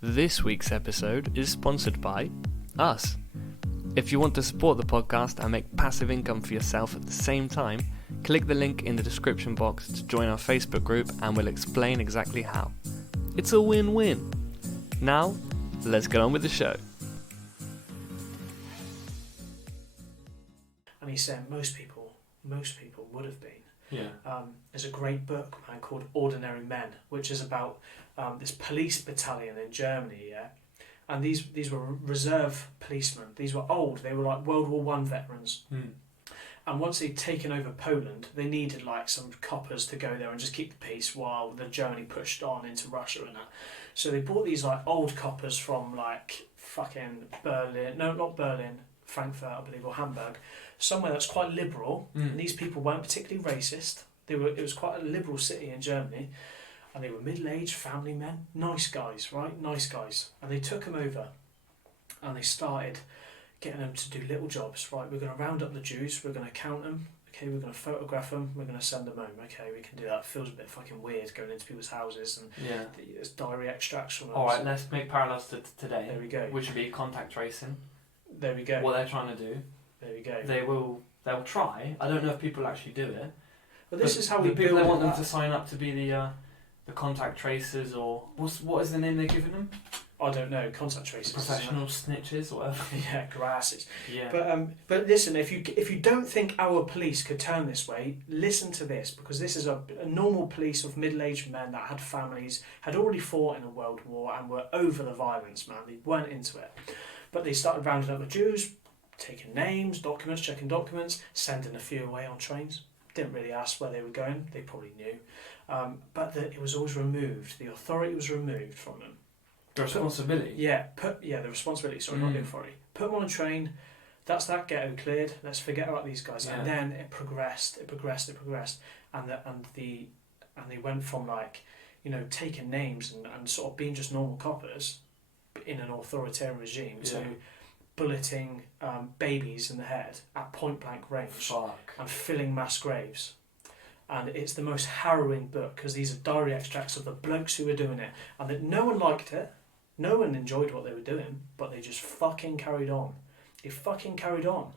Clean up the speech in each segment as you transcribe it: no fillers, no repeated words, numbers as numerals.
This week's episode is sponsored by us. If you want to support the podcast and make passive income for yourself at the same time, click the link in the description box to join our Facebook group and we'll explain exactly how. It's a win-win. Now, let's get on with the show. And he's saying most people would have been. Yeah. There's a great book, man, called Ordinary Men, which is about this police battalion in Germany, yeah? And these were reserve policemen. These were old. They were like World War I veterans. And once they'd taken over Poland, they needed like some coppers to go there and just keep the peace while the Germany pushed on into Russia and that. So they brought these like old coppers from like fucking Berlin. No, not Berlin. Frankfurt, I believe, or Hamburg. Somewhere that's quite liberal. And these people weren't particularly racist. It was quite a liberal city in Germany. And they were middle-aged family men, nice guys, right? Nice guys. And they took them over and they started getting them to do little jobs, right? We're going to round up the Jews, we're going to count them, okay, we're going to photograph them, we're going to send them home, okay, we can do that. It feels a bit fucking weird going into people's houses and there's diary extracts from them. Alright, let's make parallels to today. There we go. Which would be contact tracing. There we go. What they're trying to do. There we go. They'll try. I don't know if people actually do it. But this is how we the people build that want them that. to sign up to be the contact tracers, or what is the name they're giving them? I don't know, contact tracers. Professional snitches or whatever. Yeah, grasses. Yeah. But listen, if you don't think our police could turn this way, listen to this, because this is a normal police of middle-aged men that had families, had already fought in a world war and were over the violence, man. They weren't into it. But they started rounding up the Jews, taking names, documents, checking documents, sending a few away on trains. Didn't really ask where they were going. They probably knew. But it was always removed. The authority was removed from them. The responsibility? The responsibility, sorry, not the authority. Put them on a train, that's that ghetto cleared, let's forget about these guys. Yeah. And then it progressed, and they went from like, taking names and sort of being just normal coppers in an authoritarian regime to bulleting babies in the head at point blank range and filling mass graves. And it's the most harrowing book because these are diary extracts of the blokes who were doing it, and that no one liked it, no one enjoyed what they were doing, but they just fucking carried on. They fucking carried on,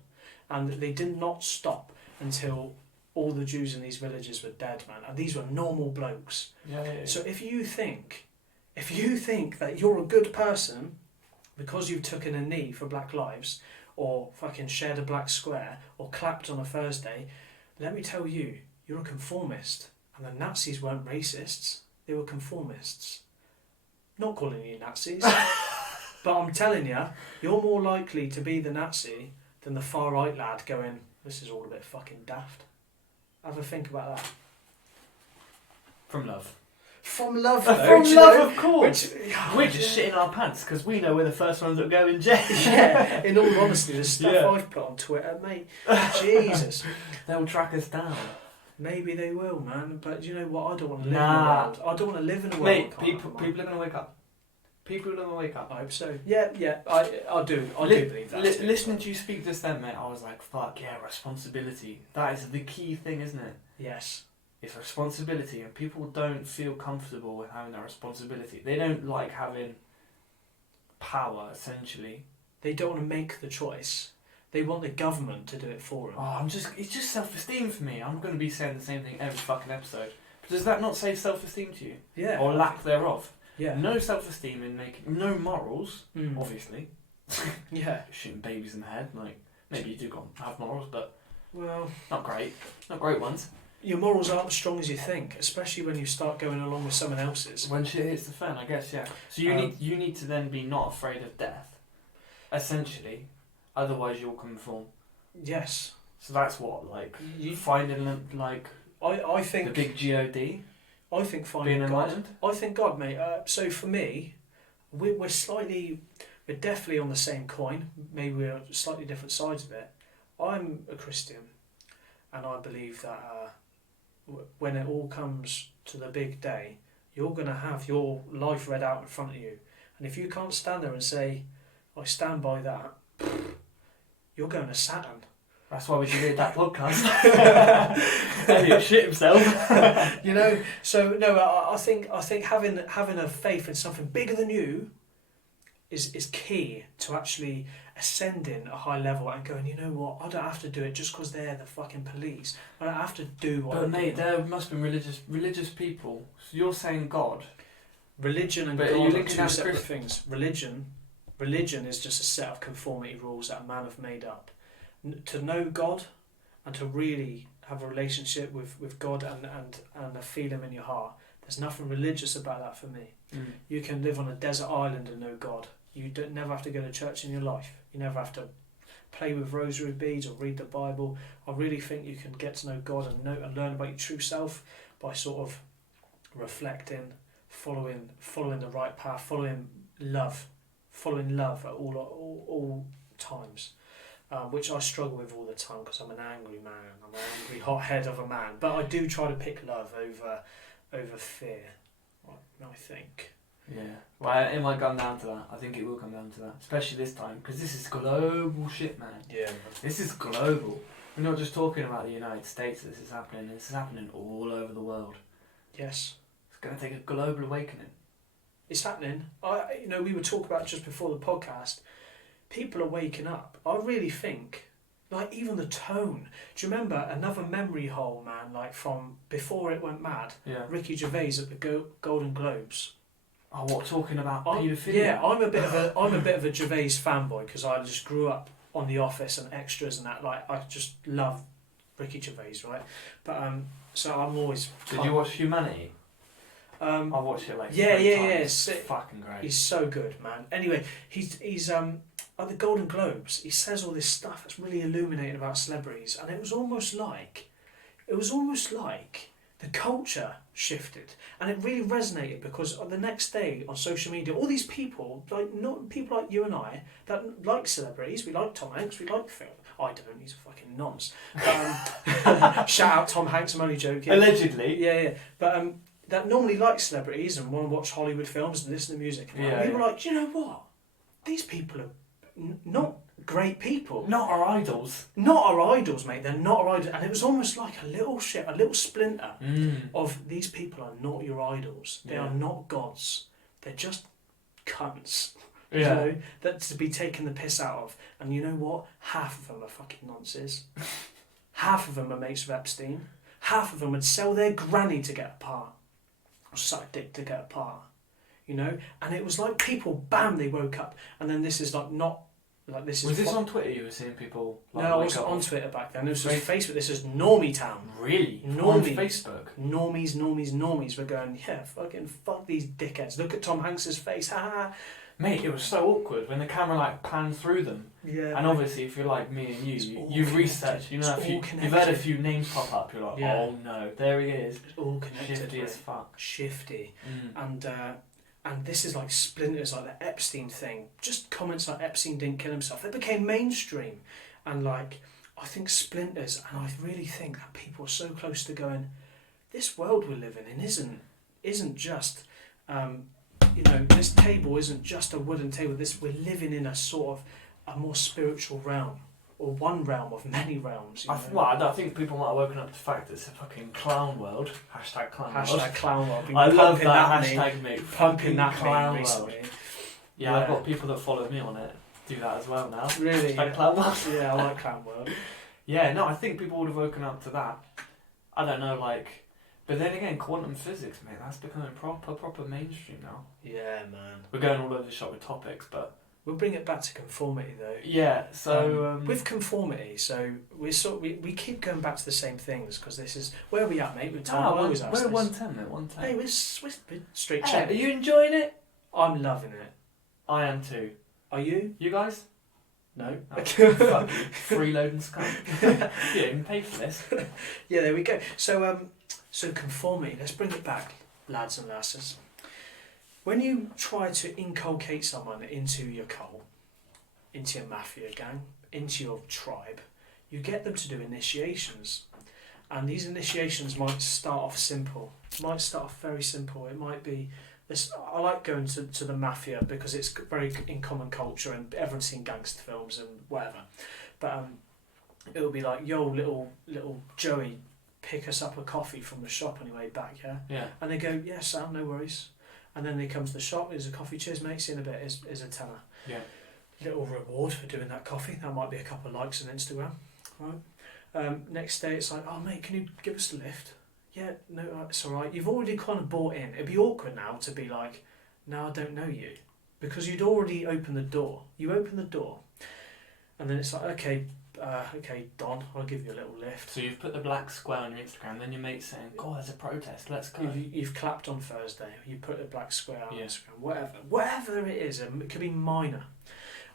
and they did not stop until all the Jews in these villages were dead, man. And these were normal blokes. Yeah. So if you think that you're a good person because you've taken a knee for Black Lives, or fucking shared a black square, or clapped on a Thursday, let me tell you, you're a conformist. And the Nazis weren't racists, they were conformists. Not calling you Nazis, but I'm telling you, you're more likely to be the Nazi than the far right lad going, this is all a bit fucking daft. Have a think about that. From love. From love, though. From love, of course. We're just shitting our pants because we know we're the first ones that go in jail. Yeah, in all honesty, the stuff I've put on Twitter, mate, Jesus. They'll track us down. Maybe they will, man. But you know what? I don't want to live in a world. I don't want to live in a world. Mate, people are going to wake up. People are going to wake up. I hope so. Yeah, I do. I do believe that. Listening to you speak just then, mate, I was like, fuck yeah, responsibility. That is the key thing, isn't it? Yes. It's responsibility, and people don't feel comfortable with having that responsibility. They don't like having power, essentially. They don't want to make the choice. They want the government to do it for them. It's just self-esteem for me. I'm going to be saying the same thing every fucking episode. But does that not say self-esteem to you? Yeah. Or lack thereof? Yeah. No self-esteem in making... No morals, obviously. Yeah. Shooting babies in the head. Like, maybe you do have morals, but... Well... Not great. Not great ones. Your morals aren't as strong as you think, especially when you start going along with someone else's. When shit hits the fan, I guess, yeah. So you need to then be not afraid of death, essentially. Otherwise, you'll conform. Yes. So that's what, like, you finding like. I think the big God. I think finding being enlightened. God. I think God, mate. So for me, we're definitely on the same coin. Maybe we're on slightly different sides of it. I'm a Christian, and I believe that when it all comes to the big day, you're going to have your life read out in front of you. And if you can't stand there and say, I stand by that, you're going to Saturn. That's why we should read that podcast. Elliot shit himself. So no, I think having a faith in something bigger than you is key to actually ascending a high level and going, you know what, I don't have to do it just because they're the fucking police. I don't have to do what. But mate, there must have been religious people. So you're saying God. Religion and But God are two separate things. Religion is just a set of conformity rules that a man have made up. To know God and to really have a relationship with God and feel Him in your heart, there's nothing religious about that for me. Mm. You can live on a desert island and know God. You don't never have to go to church in your life. You never have to play with rosary beads or read the Bible. I really think you can get to know God and learn about your true self by sort of reflecting, following the right path, following love at all times, which I struggle with all the time because I'm an angry man. I'm an angry hothead of a man. But I do try to pick love over fear, I think. Yeah, well, it might come down to that. I think it will come down to that, especially this time, because this is global shit, man. Yeah. This is global. We're not just talking about the United States. This is happening all over the world. Yes. It's going to take a global awakening. It's happening. We were talking about just before the podcast. People are waking up. I really think, like even the tone. Do you remember another memory hole, man? Like from before it went mad. Yeah. Ricky Gervais at the Golden Globes. Oh, what, talking about paedophilia? Yeah, I'm a bit of a Gervais fanboy because I just grew up on The Office and Extras and that. Like I just love Ricky Gervais, right? But so I'm always. Did you watch Humanity? I watched it like 3 times. It's fucking great. He's so good, man. Anyway, he's at the Golden Globes. He says all this stuff that's really illuminating about celebrities, and it was almost like the culture shifted, and it really resonated because the next day on social media, all these people, people like you and I, that like celebrities, we like Tom Hanks, we like Phil. I don't. He's a fucking nonce. Shout out Tom Hanks. I'm only joking. Allegedly. Yeah. But that normally like celebrities and want to watch Hollywood films and listen to music. And we were like, you know what? These people are not great people. Not our idols. Not our idols, mate. They're not our idols. And it was almost like a little splinter of these people are not your idols. They are not gods. They're just cunts. Yeah. You know, that's to be taken the piss out of. And you know what? Half of them are fucking nonsense. Half of them are mates with Epstein. Half of them would sell their granny to get a part. Or suck a dick to get a part. You know? And it was like people, bam, they woke up. And then this is like not... Like this is was this on Twitter you were seeing people... Like, no, I wasn't on Twitter back then. It was just Facebook. This is Normie Town. Really? Normies. On Facebook? Normies were going, yeah, fucking fuck these dickheads. Look at Tom Hanks's face. Ha ha. Mate, it was so awkward when the camera like panned through them. Yeah. And obviously, if you're like me and you've researched, you know, you've had a few names pop up. You're like, oh no, there he is. It's all connected. Shifty as fuck. Shifty. And this is like splinters, like the Epstein thing. Just comments like Epstein didn't kill himself. They became mainstream, and like I think splinters. And I really think that people are so close to going, this world we're living in isn't just. This table isn't just a wooden table. We're living in a sort of a more spiritual realm, or one realm of many realms. I think people might have woken up to the fact that it's a fucking clown world. Hashtag clown world. Hashtag clown world. I love that hashtag, mate. Pumping that clown meme world. recently. Yeah, I've got people that follow me on it do that as well now. Really? Hashtag clown world. Yeah, I like clown world. Yeah, no, I think people would have woken up to that. I don't know, like... But then again, quantum physics, mate, that's becoming proper mainstream now. Yeah, man. We're going all over the shop with topics, but... We'll bring it back to conformity, though. Yeah, so... with conformity, so we keep going back to the same things, because this is... Where are we at, mate? With time? We're at 110, mate, 110. Hey, we're straight Hey, check. are you enjoying it? I'm loving it. I am too. Are you? You guys? No. Oh, fucking freeloading scum. You didn't pay for this. Yeah, there we go. So conformity, let's bring it back, lads and lasses. When you try to inculcate someone into your cult, into your mafia gang, into your tribe, you get them to do initiations. And these initiations might start off simple, might start off very simple. It might be, I like going to the mafia because it's very in common culture and everyone's seen gangster films and whatever. But it'll be like, yo, little Joey, pick us up a coffee from the shop on your way back, yeah? Yeah. And they go, yeah, Sam, no worries. And then they come to the shop, here's a coffee, cheers mate, see you in a bit, here's a tenner. Yeah. Little reward for doing that coffee, that might be a couple of likes on Instagram, right? Next day it's like, oh mate, can you give us a lift? Yeah, no, it's alright. You've already kind of bought in. It'd be awkward now to be like, no, I don't know you. Because you'd already opened the door. You open the door, and then it's like, okay, Don, I'll give you a little lift. So you've put the black square on your Instagram, then your mate's saying, God, there's a protest, let's go. You've clapped on Thursday, you put a black square on Instagram, whatever it is, it could be minor.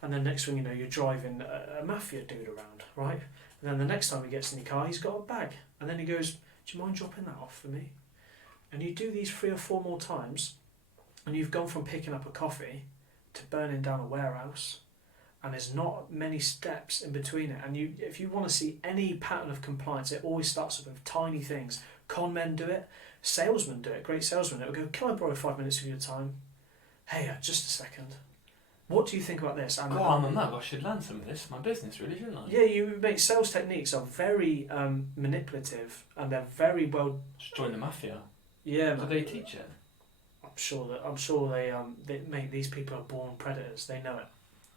And then next thing you know, you're driving a mafia dude around, right? And then the next time he gets in your car, he's got a bag. And then he goes, do you mind dropping that off for me? And you do these 3 or 4 more times, and you've gone from picking up a coffee to burning down a warehouse, and there's not many steps in between it. And if you want to see any pattern of compliance, it always starts with tiny things. Con men do it, salesmen do it, great salesmen. It will go, can I borrow 5 minutes of your time? Hey, just a second. What do you think about this? I'm a mug, I should learn some of this, my business really, shouldn't I? Yeah, sales techniques are very manipulative, and they're very well... Just join the mafia. Yeah. Do they teach it? I'm sure they mate, these people are born predators. They know it.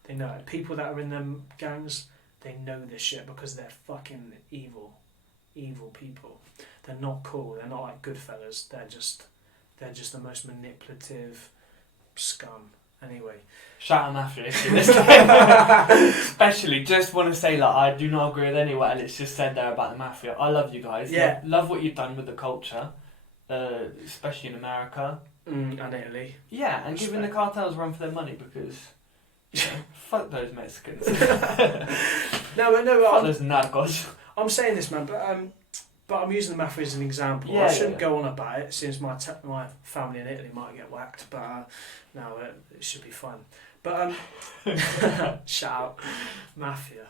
They know it. People that are in them gangs, they know this shit because they're fucking evil people. They're not cool. They're not like good fellas. They're just the most manipulative scum. Anyway, shout out mafia if you're listening. Especially, just want to say, like, I do not agree with anyone it's just said there about the mafia. I love you guys. Yeah. Love what you've done with the culture, especially in America. And Italy. Yeah, and giving the cartels run for their money because fuck those Mexicans. No, fuck those narcos. I'm saying this, man, but I'm using the mafia as an example. Yeah, I shouldn't go on about it since my family in Italy might get whacked, but no, it should be fun. But shout out mafia.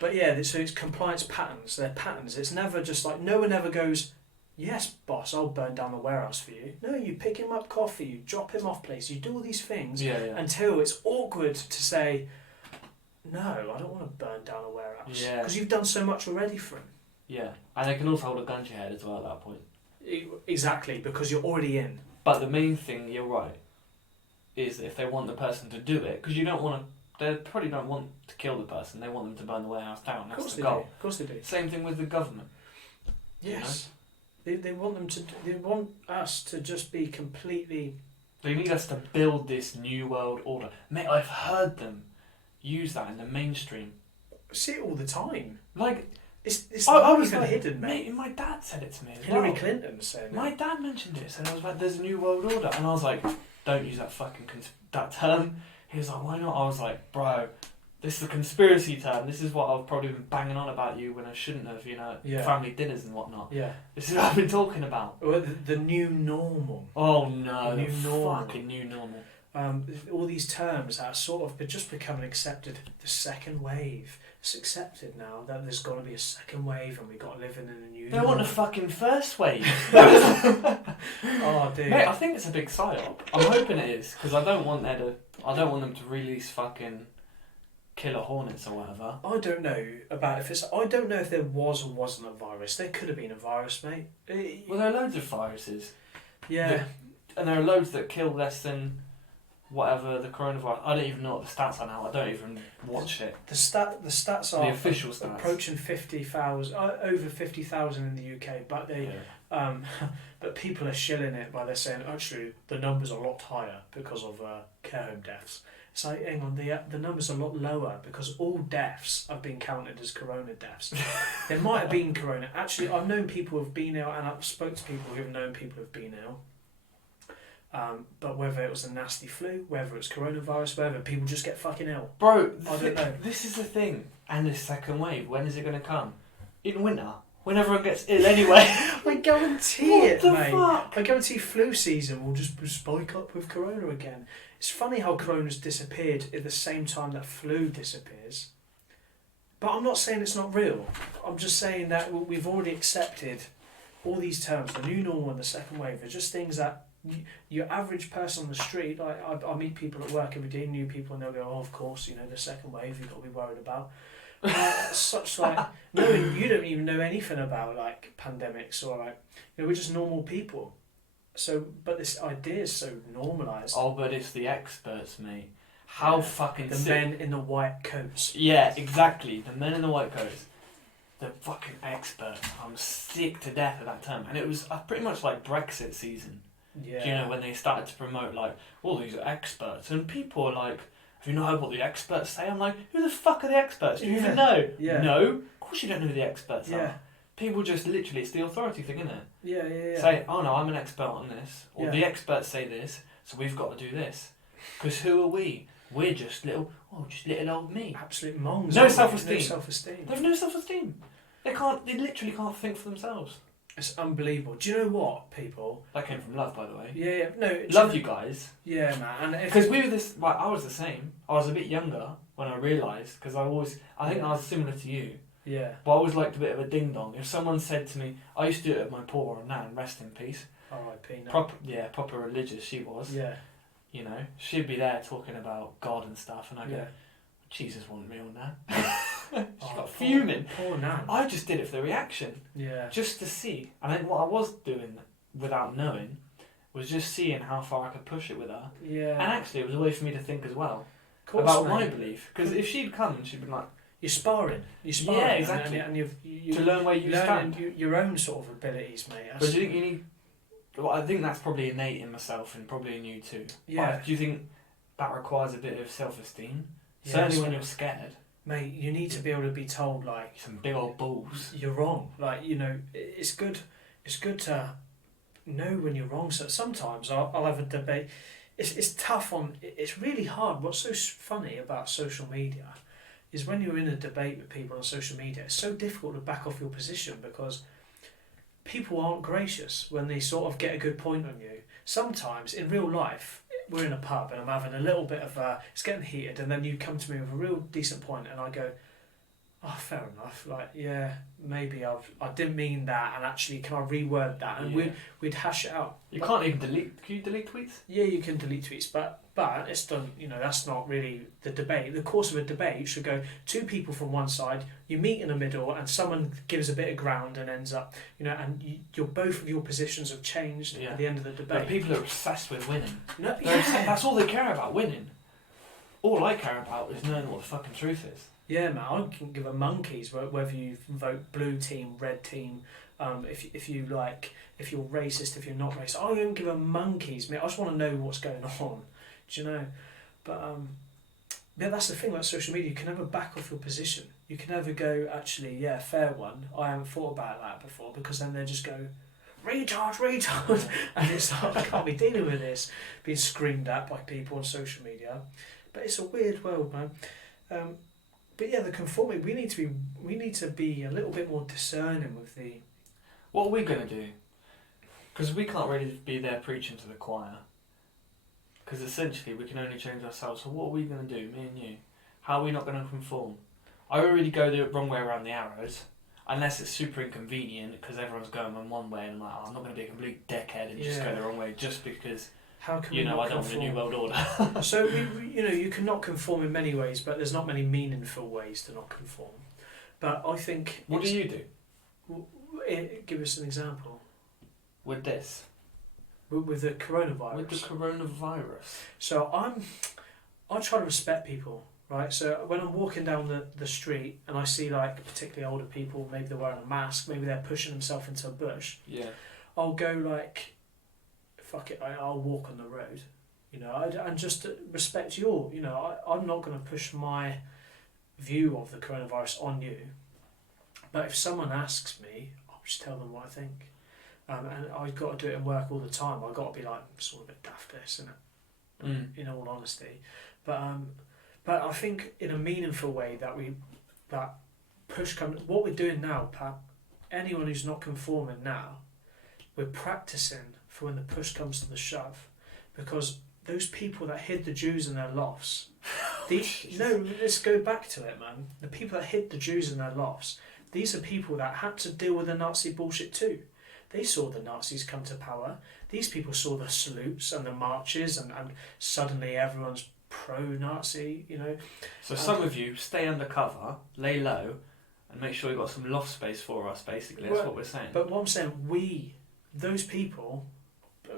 But yeah, so it's compliance patterns. They're patterns. It's never just like, no one ever goes, yes, boss, I'll burn down the warehouse for you. No, you pick him up coffee, you drop him off place, you do all these things until it's awkward to say, no, I don't want to burn down a warehouse. Yeah. Because you've done so much already for him. Yeah, and they can also hold a gun to your head as well at that point. Exactly, because you're already in. But the main thing, you're right, is if they want the person to do it, because you don't want to, they probably don't want to kill the person, they want them to burn the warehouse down. That's the goal. Of course they do. Same thing with the government. Yes. You know? They want them to. They want us to just be completely. They need us to build this new world order. Mate, I've heard them use that in the mainstream. I see it all the time. Like, it's not even hidden, mate. My dad said it to me. Hillary Clinton said it. My dad mentioned it, and I was like, "There's a new world order," and I was like, "Don't use that fucking that term." He was like, "Why not?" I was like, "Bro, this is a conspiracy term. This is what I've probably been banging on about you when I shouldn't have, family dinners and whatnot. Yeah. This is what I've been talking about." Well, the new normal. Oh no, the new normal. Fucking new normal. All these terms are sort of just becoming accepted. The second wave. It's accepted now that there's got to be a second wave and we've got to live in a new They want a fucking first wave. Oh, dude. Mate, I think it's a big psyop. I'm hoping it is, because I don't want them to release fucking killer hornets or whatever. I don't know about I don't know if there was or wasn't a virus. There could have been a virus, mate. Well, there are loads of viruses. Yeah. And there are loads that kill less than whatever the coronavirus. I don't even know what the stats are now. I don't even watch it. The stats are the official stats approaching 50,000, over 50,000 in the UK. But but people are shilling it by they're saying actually the numbers are a lot higher because of care home deaths. It's like, hang on, the numbers are a lot lower because all deaths have been counted as corona deaths. There might have been corona. Actually, I've known people who've been ill, and I've spoke to people who've known people who've been ill. But whether it was a nasty flu, whether it's coronavirus, whether people just get fucking ill. Bro, I don't know. This is the thing. And this second wave, when is it going to come? In winter. When everyone gets ill anyway. I guarantee it, mate. Fuck? I guarantee flu season will just spike up with corona again. It's funny how corona's disappeared at the same time that flu disappears. But I'm not saying it's not real. I'm just saying that we've already accepted all these terms, the new normal and the second wave. They're just things that your average person on the street, like I meet people at work every day, new people, and they'll go, oh, of course, the second wave you've got to be worried about. Such like, no, you don't even know anything about like pandemics or like, we're just normal people. but this idea is so normalised. Oh, but it's the experts, mate. How fucking the sick. men in the white coats. Yeah, exactly. The men in the white coats. The fucking experts. I'm sick to death of that term. And it was pretty much like Brexit season. Yeah. Do you know, when they started to promote, like, all these are experts. And people are like, have you not heard what the experts say? I'm like, who the fuck are the experts? Do you even know? Yeah. No? Of course you don't know who the experts Yeah. are. People just literally, it's the authority thing, isn't it? Yeah. Say, oh no, I'm an expert on this. Or Yeah. the experts say this, so we've got to do this. Because who are we? We're just little old me. Absolute mongs. No self-esteem. No self-esteem. They have no self-esteem. They literally can't think for themselves. It's unbelievable. Do you know what, people? That came from love, by the way. Yeah. No. Love you guys. Yeah, man. Because we were this. Like, I was the same. I was a bit younger when I realised. Because I think I was similar to you. Yeah. But I always liked a bit of a ding dong. If someone said to me, I used to do it at my poor nan, rest in peace. R.I.P. Proper religious she was. Yeah. You know, she'd be there talking about God and stuff, and I go, Jesus wasn't real now. She got fuming. Poor nan. I just did it for the reaction. Yeah. Just to see. And I think what I was doing without knowing was just seeing how far I could push it with her. Yeah. And actually, it was a way for me to think as well Course, about mate. my belief. Because if she'd come, she'd been like, You're sparring. Yeah, exactly. And you to learn where you stand. your own sort of abilities, mate. But do you think you need... Well, I think that's probably innate in myself and probably in you too. Yeah. But do you think that requires a bit of self-esteem? Yeah, Certainly when you're scared. Mate, you need to be able to be told, like... Some big old balls. You're wrong. Like, you know, it's good to know when you're wrong. So sometimes I'll have a debate. It's tough it's really hard. What's so funny about social media is when you're in a debate with people on social media, it's so difficult to back off your position because people aren't gracious when they sort of get a good point on you. Sometimes in real life, we're in a pub and I'm having a little bit of it's getting heated, and then you come to me with a real decent point and I go, oh, fair enough, like, yeah, maybe I didn't mean that, and actually can I reword that, and we'd hash it out. Can't even delete. Can you delete tweets? Yeah, you can delete tweets, but it's done. You know, that's not really the debate. The course of a debate should go two people from one side. You meet in the middle, and someone gives a bit of ground and ends up. You know, and you're both of your positions have changed at the end of the debate. But people are obsessed with winning. No, That's all they care about, winning. All I care about is knowing what the fucking truth is. Yeah, man, I can give a monkeys whether you vote blue team, red team. If you're racist, if you're not racist, I don't give a monkeys. I just want to know what's going on. Do you know? But yeah, that's the thing about social media. You can never back off your position. You can never go, actually, yeah, fair one. I haven't thought about that before, because then they just go, retard, and it's like, I can't be dealing with this, being screamed at by people on social media. But it's a weird world, man. But yeah, the conformity. We need to be a little bit more discerning with the. What are we gonna do? Because we can't really be there preaching to the choir. Because essentially we can only change ourselves. So what are we gonna do, me and you? How are we not gonna conform? I already go the wrong way around the arrows, unless it's super inconvenient because everyone's going one way, and I'm like, I'm not gonna be a complete dickhead and just go the wrong way just because. How can I don't want a new world order. So you cannot conform in many ways, but there's not many meaningful ways to not conform. But I think. What do you do? Give us an example. With this. With the coronavirus. With the coronavirus. So I try to respect people, right? So when I'm walking down the street and I see, like, particularly older people, maybe they're wearing a mask, maybe they're pushing themselves into a bush. Yeah. I'll go like, fuck it, I'll walk on the road, you know, and just to respect your, you know, I'm not going to push my view of the coronavirus on you, but if someone asks me, I'll just tell them what I think, and I've got to do it in work all the time. I've got to be like, sort of a bit daft this, isn't it? In all honesty, but I think in a meaningful way that push comes. What we're doing now, Pat, anyone who's not conforming now, we're practicing for when the push comes to the shove, because those people that hid the Jews in their lofts, let's go back to it, man. The people that hid the Jews in their lofts, these are people that had to deal with the Nazi bullshit too. They saw the Nazis come to power. These people saw the salutes and the marches, and suddenly everyone's pro-Nazi, you know. So some of you stay undercover, lay low, and make sure you've got some loft space for us, basically. That's what we're saying. But what I'm saying, those people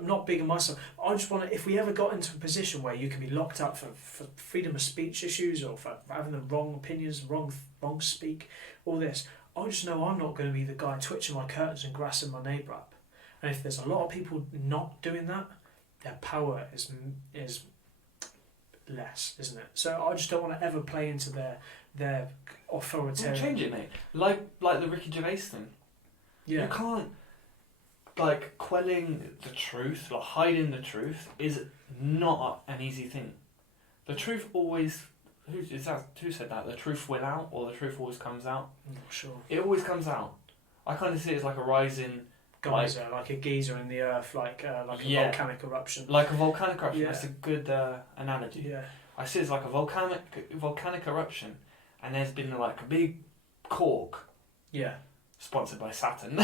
not big on myself. I just want to, if we ever got into a position where you can be locked up for freedom of speech issues or for having the wrong opinions, wrong speak, all this, I just know I'm not going to be the guy twitching my curtains and grassing my neighbour up. And if there's a lot of people not doing that, their power is less, isn't it? So I just don't want to ever play into their authoritarian. Well, change it, mate. Like the Ricky Gervais thing. Yeah. You can't, like, quelling the truth, like hiding the truth, is not an easy thing. The truth always, who said that? The truth will out, or the truth always comes out? I'm not sure. It always comes out. I kind of see it as like a rising geyser, like a geyser in the earth, like a volcanic eruption. Like a volcanic eruption. Yeah. That's a good analogy. Yeah. I see it as like a volcanic eruption, and there's been like a big cork. Yeah. Sponsored by Saturn.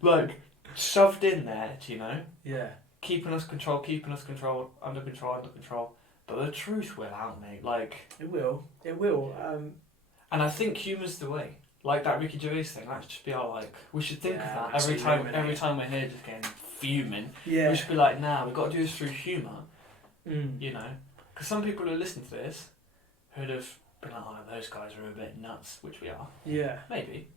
Like, shoved in there, do you know? Yeah. Keeping us controlled, under control. But the truth will out, mate. Like, It will. and I think humour's the way. Like that Ricky Gervais thing, that should be our, like, we should think of that every time we're here just getting fuming. Yeah. We should be like, nah, we've got to do this through humour, Mm. you know? Because some people who listen to this who'd have been like, oh, those guys are a bit nuts, which we are. Yeah. Maybe.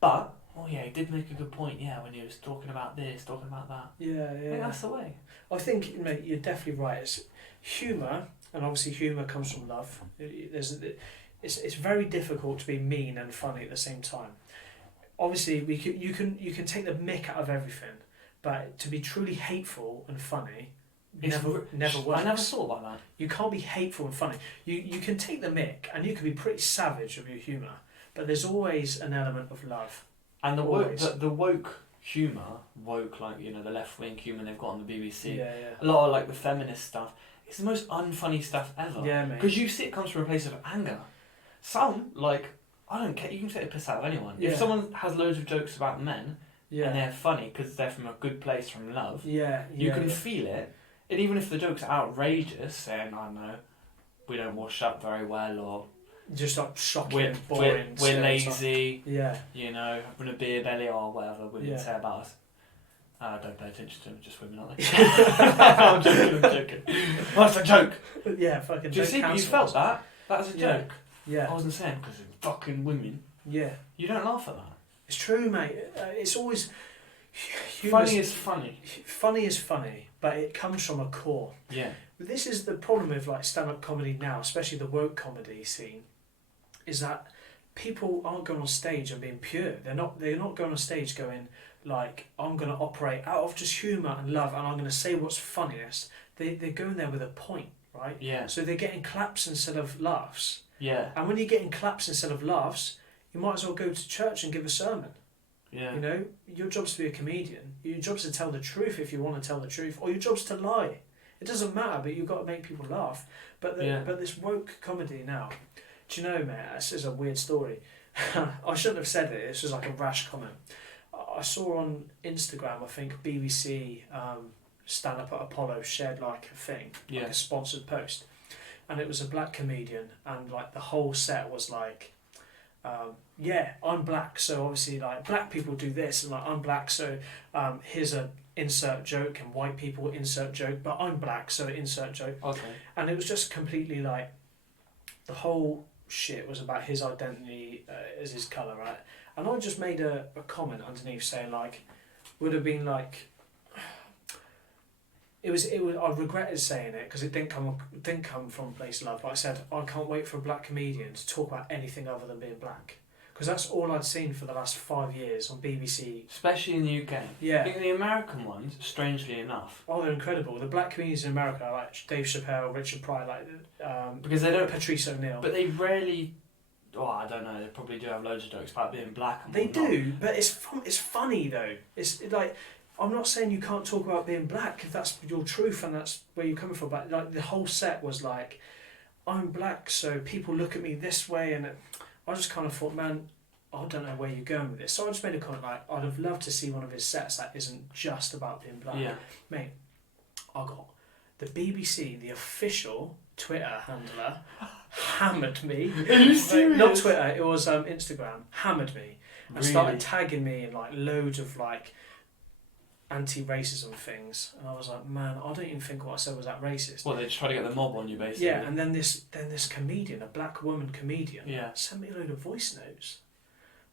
But, oh yeah, he did make a good point, yeah, when he was talking about this, talking about that. Yeah. I think that's the way. I think, mate, you're definitely right. It's humour, and obviously humour comes from love. It's very difficult to be mean and funny at the same time. Obviously, you can take the mick out of everything, but to be truly hateful and funny never works. I never thought about that. You can't be hateful and funny. You can take the mick, and you can be pretty savage with your humour, but there's always an element of love. And the woke humour, like, you know, the left wing humour they've got on the BBC. Yeah. A lot of like the feminist stuff. It's the most unfunny stuff ever. Yeah, mate. Because you see it comes from a place of anger. Some, like, I don't care, you can take the piss out of anyone. Yeah. If someone has loads of jokes about men, Yeah. and they're funny because they're from a good place, from love, Yeah. you can feel it. And even if the joke's outrageous, saying, I don't know, we don't wash up very well, or just like shocking, boring. we're lazy, Yeah. you know, having a beer belly, or whatever women Yeah. say about us. Don't pay attention to them, just women, aren't they? I'm joking. That's a joke. Yeah, fucking. Do you see? You felt that? That's a joke. Yeah. I wasn't saying because of fucking women. Yeah. You don't laugh at that. It's true, mate. It's always. Funny is funny. Funny is funny, but it comes from a core. Yeah. But this is the problem with like stand-up comedy now, especially the woke comedy scene, is that people aren't going on stage and being pure. They're not going on stage going like, I'm going to operate out of just humour and love, and I'm going to say what's funniest. They're going there with a point, right? Yeah. So they're getting claps instead of laughs. Yeah. And when you're getting claps instead of laughs, you might as well go to church and give a sermon. Yeah. You know, your job's to be a comedian. Your job's to tell the truth if you want to tell the truth, or your job's to lie. It doesn't matter, but you've got to make people laugh. But this woke comedy now, do you know, mate? This is a weird story. I shouldn't have said it. This was like a rash comment. I saw on Instagram, I think BBC Stand Up at Apollo shared like a thing, like a sponsored post, and it was a black comedian, and like the whole set was like, I'm black, so obviously like black people do this, and like I'm black, so here's a insert joke, and white people insert joke, but I'm black, so insert joke. Okay. And it was just completely like, the whole shit was about his identity as his colour, right? And I just made a comment underneath saying like, would have been like, it was. I regretted saying it because it didn't come from a place of love. But I said I can't wait for a black comedian to talk about anything other than being black, because that's all I'd seen for the last 5 years on BBC. Especially in the UK. Yeah. I think the American ones, strangely enough. Oh, they're incredible. The black comedians in America, like Dave Chappelle, Richard Pryor, like because they don't. Patrice O'Neill. But they rarely. Oh, I don't know. They probably do have loads of jokes about being black. And they whatnot. do, but it's funny though. It's like, I'm not saying you can't talk about being black if that's your truth and that's where you're coming from. But like the whole set was like, I'm black, so people look at me this way, and I just kind of thought, man, I don't know where you're going with this. So I just made a comment like, I'd have loved to see one of his sets that isn't just about being black. Yeah. Mate, I got the BBC, the official Twitter handler, hammered me. Are you serious? Not Twitter, it was Instagram. Hammered me and Really? started tagging me in like loads of like anti-racism things, and I was like, man, I don't even think what I said was that racist. Well, they just try to get the mob on you, basically. Yeah, and then this comedian, a black woman comedian, Yeah. sent me a load of voice notes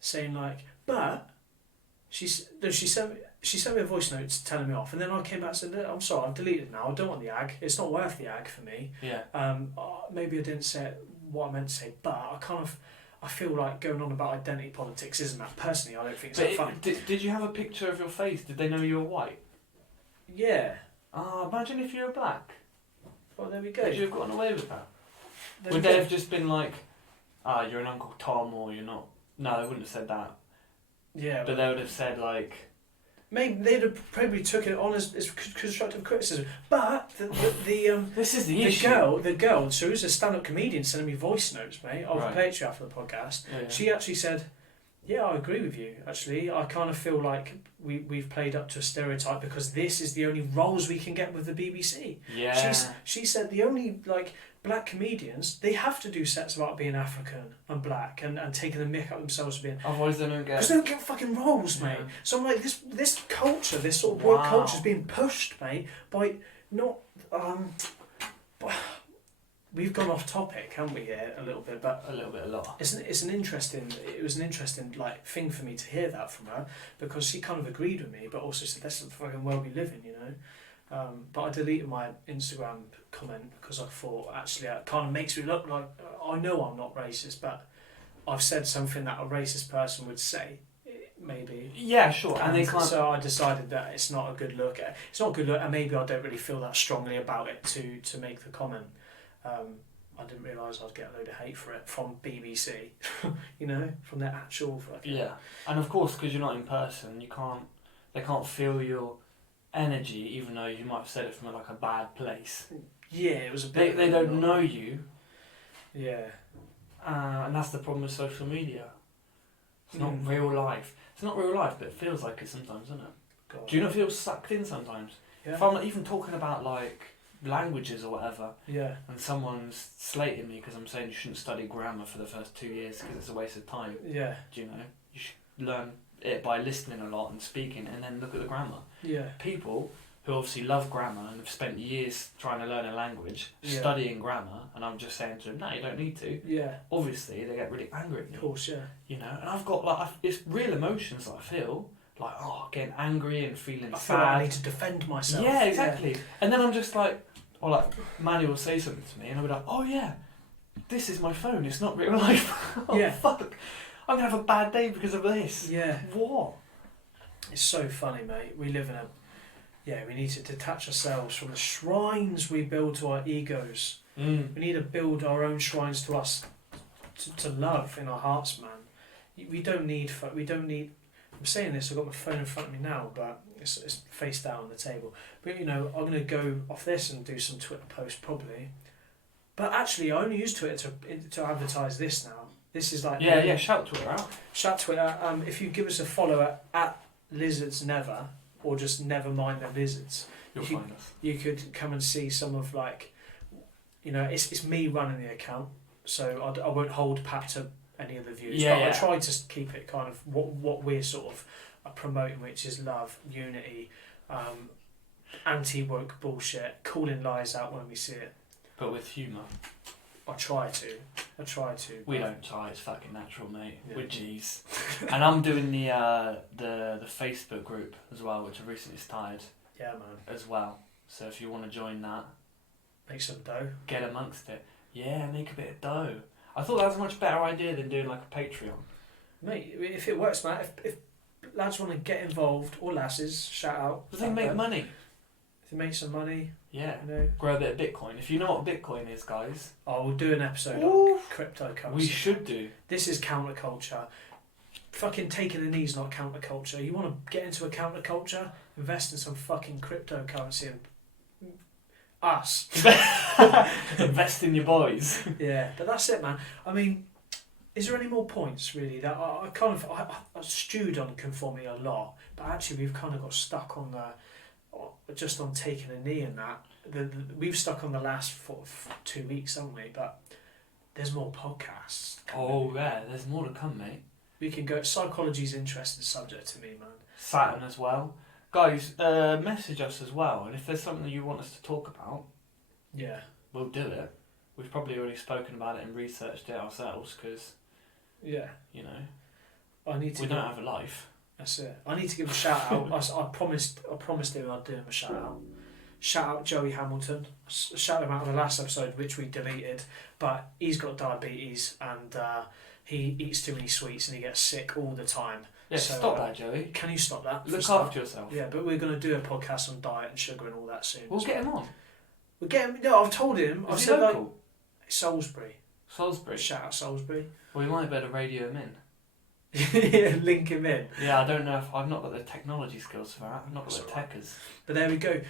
saying like, but she sent me a voice note telling me off, and then I came back and said, "Look, I'm sorry, I've deleted it now. I don't want the ag. It's not worth the ag for me. Yeah. Maybe I didn't say what I meant to say, but I feel like going on about identity politics isn't that. Personally, I don't think it's that funny. Did you have a picture of your face? Did they know you were white? Yeah. Imagine if you were black. Well, there we go. Would you have gotten away with that? There Would we they go. have just been like, you're an Uncle Tom, or you're not? No, they wouldn't have said that. Yeah. But they would have said like... Maybe they'd have probably took it on as constructive criticism. But this is the issue. The girl, so who's a stand-up comedian sending me voice notes, mate, of Right. the Patreon for the podcast. Yeah. She actually said, yeah, I agree with you, actually. I kind of feel like we've played up to a stereotype because this is the only roles we can get with the BBC. Yeah. She said the only, like, black comedians, they have to do sets about being African and black and taking the mick up themselves for being... Otherwise they don't get... Because they don't get fucking roles, mate. Yeah. So I'm like, this culture, this sort of work Wow. culture is being pushed, mate, by not... We've gone off topic, haven't we, here, a little bit, but... A lot. It was an interesting like thing for me to hear that from her, because she kind of agreed with me, but also said that's the fucking world we live in, you know. But I deleted my Instagram comment because I thought actually it kind of makes me look like I know I'm not racist, but I've said something that a racist person would say, maybe. Yeah, sure. And they can't... So I decided that it's not a good look. It's not a good look, and maybe I don't really feel that strongly about it to make the comment. I didn't realise I'd get a load of hate for it from BBC, you know, from their actual fucking... Yeah, and of course, because you're not in person, they can't feel your energy, even though you might have said it from like a bad place. Yeah, it was a bit... They don't know you. Yeah. And that's the problem with social media. It's not real life. It's not real life, but it feels like it sometimes, doesn't it? God. Do you not feel sucked in sometimes? Yeah. If I'm like, even talking about like languages or whatever, Yeah. and someone's slating me because I'm saying you shouldn't study grammar for the first 2 years because it's a waste of time. Yeah. Do you know? You should learn it by listening a lot and speaking, and then look at the grammar. Yeah. People who obviously love grammar and have spent years trying to learn a language, Yeah. studying grammar, and I'm just saying to them, no, you don't need to. Yeah. Obviously, they get really angry at me. Of course, yeah. You know, and I've got like it's real emotions that I feel, like getting angry and feeling I sad. feel like I need to defend myself. Yeah, exactly. Yeah. And then I'm just like, or like Manny will say something to me, and I'll be like, oh yeah, this is my phone. It's not real life. Oh Yeah. fuck, I'm gonna have a bad day because of this. Yeah. What? It's so funny, mate. We live in a... Yeah, we need to detach ourselves from the shrines we build to our egos. We need to build our own shrines to us, to love in our hearts, man. We don't need... I'm saying this, I've got my phone in front of me now, but it's face down on the table. But, you know, I'm going to go off this and do some Twitter posts, probably. But actually, I only use Twitter to advertise this now. This is like... Yeah, shout Twitter out. Shout Twitter. If you give us a follow at lizardsnever, or just never mind the lizards, You'll find us. you could come and see some of, like, you know, it's me running the account, so I won't hold pat to any of the views, but I try to keep it kind of what we're sort of promoting, which is love, unity, anti-woke bullshit, calling lies out when we see it. But with humour. I try to. We don't try, it's fucking natural, mate. Yeah. We're G's. And I'm doing the Facebook group as well, which I recently started Yeah, man. as well. So if you want to join that, Make some dough. get amongst it. Yeah, make a bit of dough. I thought that was a much better idea than doing like a Patreon. Mate, if it works, man, if lads want to get involved, or lasses, shout out. But they make money. If they make some money, Yeah. you know. Grow a bit of Bitcoin. If you know what Bitcoin is, guys. Oh, we'll do an episode Ooh. on cryptocurrency. We should do. This is counterculture. Fucking taking the knee's not counterculture. You want to get into a counterculture? Invest in some fucking cryptocurrency and us. Invest in your boys. Yeah, but that's it, man. I mean, is there any more points really that I kind of I stewed on conformity a lot, but actually we've kind of got stuck on just on taking a knee and that. We've stuck on the last 2 weeks, haven't we? But there's more podcasts. Oh yeah, there's more to come, mate. We can go. Psychology's an interesting subject to me, man. Saturn as well. Guys, message us as well, and if there's something that you want us to talk about, Yeah. we'll do it. We've probably already spoken about it and researched it ourselves, because, Yeah. you know, I need to. we don't have a life. That's it. I need to give a shout out. I promised him I'd do him a shout out. Shout out Joey Hamilton. Shout him out on the last episode, which we deleted. But he's got diabetes and he eats too many sweets and he gets sick all the time. Yeah, So, stop that, Joey. Can you stop that? Look after yourself. Yeah, but we're going to do a podcast on diet and sugar and all that soon. We'll get him on. We'll get him. No, I've told him. I've Is he said local? like Salisbury. Salisbury. Shout out Salisbury. Well, we might better radio him in. Yeah, link him in. Yeah, I don't know if I've not got the technology skills for that. I've not got the techers. But there we go.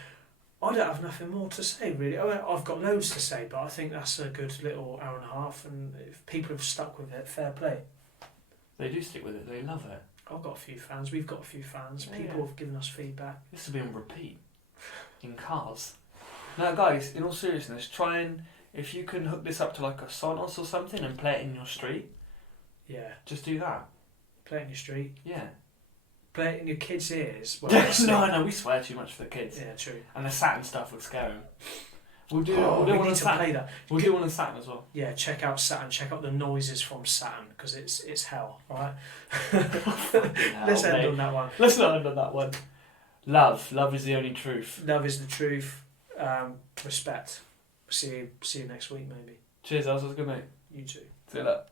I don't have nothing more to say really. I've got loads to say, but I think that's a good little hour and a half. And if people have stuck with it, fair play. They do stick with it. They love it. I've got a few fans. We've got a few fans. Yeah, People have given us feedback. This will be on repeat in cars. Now, guys, in all seriousness, try and if you can hook this up to like a Sonos or something and play it in your street. Yeah. Just do that. Play it in your street. Yeah. Play it in your kids' ears. Well, no, we swear too much for the kids. Yeah, true. And the Saturn stuff would scare them. We'll do. We one need on to Saturn. play that. We'll do one on Saturn as well. Yeah, check out Saturn. Check out the noises from Saturn because it's hell. All right. Let's end on that one. Let's not end on that one. Love is the only truth. Love is the truth. Respect. See you next week maybe. Cheers, Oz. It was good, mate. You too. See you later.